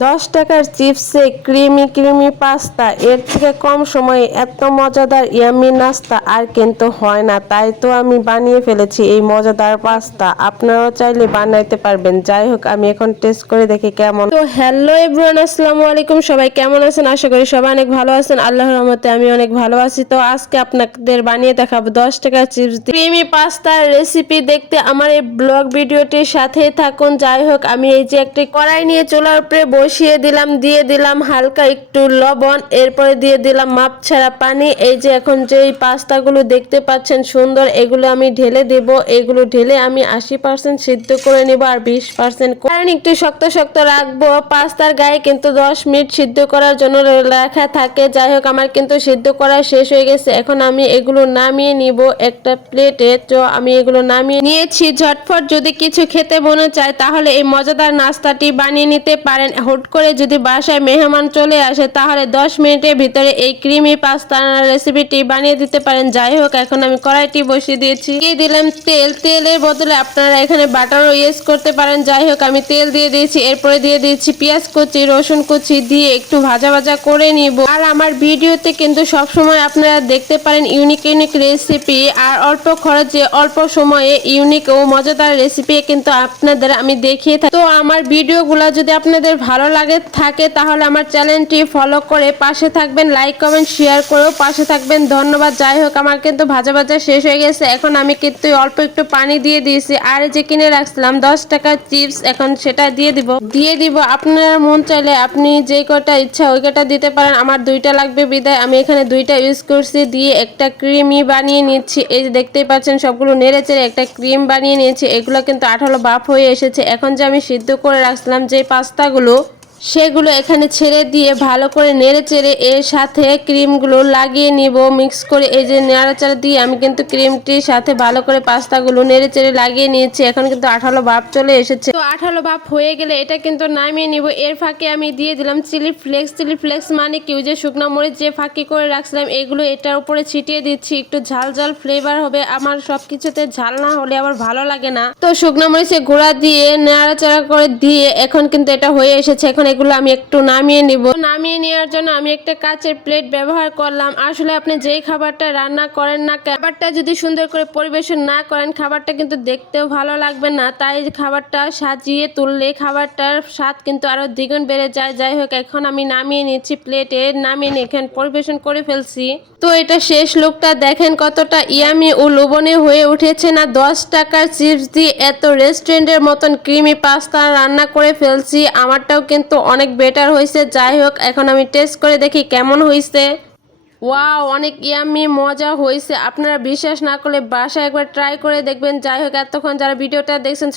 10 টাকার চিপসে creamy creamy pasta, এর থেকে কম সময়ে এত মজাদার ইয়াম্মি নাস্তা আর কিন্তু হয় না। তাই তো আমি বানিয়ে ফেলেছি এই মজাদার পাস্তা। আপনারাও চাইলে বানাইতে পারবেন। যাই হোক, আমি এখন টেস্ট করে দেখি কেমন। তো হ্যালো এভরিওয়ান, আসসালামু আলাইকুম। সবাই কেমন আছেন? আশা করি সবাই অনেক ভালো আছেন। আল্লাহর রহমতে আমি অনেক ভালো আছি। তো আজকে আপনাদের বানিয়ে দেখাবো 10 টাকার চিপস দিয়ে ক্রিমি পাস্তার রেসিপি। দেখতে আমার এই ব্লগ ভিডিওটির সাথে থাকুন। যাই হোক, আমি এই যে একটি কড়াই নিয়ে চুলার উপরে বসিয়ে দিলাম, দিয়ে দিলাম হালকা একটু লবণ, এরপরে দিয়ে দিলাম মাপ ছাড়া পানি। এই যে এখন যে পাস্তাগুলো দেখতে পাচ্ছেন সুন্দর, এগুলো আমি ঢেলে দেব। এগুলো ঢেলে আমি 80% সিদ্ধ করে নিব আর 20% কারণ একটু শক্ত শক্ত রাখবো। পাস্তার গায়ে কিন্তু 10 মিনিট সিদ্ধ করার জন্য লেখা থাকে। যাই হোক, আমার কিন্তু সিদ্ধ করা শেষ হয়ে গেছে। এখন আমি এগুলো নামিয়ে নিব একটা প্লেটে। তো আমি এগুলো নামিয়ে নিয়েছি। ঝটফট যদি কিছু খেতে মনে চায় তাহলে এই মজাদার নাস্তাটি বানিয়ে নিতে পারেন। হুট করে যদি বাসায় মেহমান চলে আসে তাহলে 10 মিনিটের ভিতরে এই ক্রিমি পাস্তা রেসিপিটি বানিয়ে দিতে পারেন। যাই হোক, এখন আমি কড়াইটি বসিয়ে দিয়েছি, দিয়ে দিলাম তেল। তেলের বদলে আপনারা এখানে বাটারও ইউজ করতে পারেন। যাই হোক, আমি তেল দিয়ে দিয়েছি। এরপরে দিয়ে দিয়েছি পেঁয়াজ কুচি, রসুন কুচি দিয়ে একটু ভাজা ভাজা করে নিব। আর আমার ভিডিওতে কিন্তু সবসময় আপনারা দেখতে পারেন ইউনিক ইউনিক রেসিপি আর অল্প খরচে অল্প সময়ে ইউনিক ও মজাদার রেসিপি কিন্তু আপনাদের আমি দেখিয়ে থাকি। তো আমার ভিডিওগুলো যদি আপনাদের ভালো লাগে থাকে তাহলে আমার চ্যানেলটি ফলো করে পাশে থাকবেন, লাইক কমেন্ট শেয়ার করেও পাশে থাকবেন। ধন্যবাদ। যাই হোক, আমার কিন্তু ভাজা ভাজা শেষ হয়ে গেছে। এখন আমি কিন্তু অল্প একটু পানি দিয়ে দিয়েছি। আর যে কিনে রাখছিলাম 10 টাকার চিপস, এখন সেটা দিয়ে দিব। আপনার মন চাইলে আপনি যে কটা ইচ্ছা ওই কটা দিতে পারেন। আমার 2টা লাগবে বিদায় আমি এখানে 2টা ইউজ করছি। দিয়ে একটা ক্রিমই বানিয়ে নিচ্ছি। এই যে দেখতেই পাচ্ছেন সবগুলো নেড়ে চেড়ে একটা ক্রিম বানিয়ে নিয়েছি। এগুলো কিন্তু আঠালো ভাপ হয়ে এসেছে। এখন যে আমি সিদ্ধ করে রাখছিলাম যে পাস্তাগুলো, সেগুলো এখানে ছেড়ে দিয়ে ভালো করে নেড়ে চেড়ে এর সাথে ক্রিমগুলো লাগিয়ে নিব মিক্স করে। এই যে নাড়াচাড়া দিয়ে আমি কিন্তু ক্রিমটির সাথে ভালো করে পাস্তাগুলো নেড়ে চেড়ে লাগিয়ে নিয়েছি। এখন কিন্তু আঠালো ভাপ চলে এসেছে। তো আঠালো ভাপ হয়ে গেলে এটা কিন্তু নামিয়ে নিব। এর ফাঁকে আমি দিয়ে দিলাম চিলি ফ্লেক্স। চিলি ফ্লেক্স মানে কি, যে শুকনো মরিচ যে ফাঁকি করে রাখছিলাম এগুলো এটার উপরে ছিটিয়ে দিচ্ছি। একটু ঝাল ঝাল ফ্লেভার হবে। আমার সবকিছুতে ঝাল না হলে আবার ভালো লাগে না। তো শুকনো মরিচের গুঁড়া দিয়ে নাড়াচাড়া করে দিয়ে এখন কিন্তু এটা হয়ে এসেছে। এখন এগুলো আমি একটু নামিয়ে নিব। নামিয়ে নেওয়ার জন্য আমি একটা কাচের প্লেট ব্যবহার করলাম। আসলে আপনি যেই খাবারটা রান্না করেন না, খাবারটা যদি সুন্দর করে পরিবেশন না করেন খাবারটা কিন্তু দেখতেও ভালো লাগবে না। তাই খাবারটা সাজিয়ে তুললে খাবারটার স্বাদ কিন্তু আরো দ্বিগুণ বেড়ে যায়। যাই হোক, এখন আমি নামিয়ে নিচ্ছি প্লেটে। নামিয়ে নিয়ে এখন পরিবেশন করে ফেলছি। তো এটা শেষ লুকটা দেখেন কতটা ইয়ামি ও লোভনীয় হয়ে উঠেছে না। 10 টাকার চিপস দিয়ে এত রেস্টুরেন্টের মতন ক্রিমি পাস্তা রান্না করে ফেলছি। আমারটাও কিন্তু অনেক বেটার হয়েছে। যাই হোক, এখন আমি টেস্ট করে দেখি কেমন হয়েছে। ওয়াও, অনেক ইয়ামি মজা হয়েছে। আপনারা বিশ্বাস না করলে বাসায় একবার ট্রাই করে দেখবেন। যাই হোক, এতক্ষণ যারা ভিডিওটা দেখছেন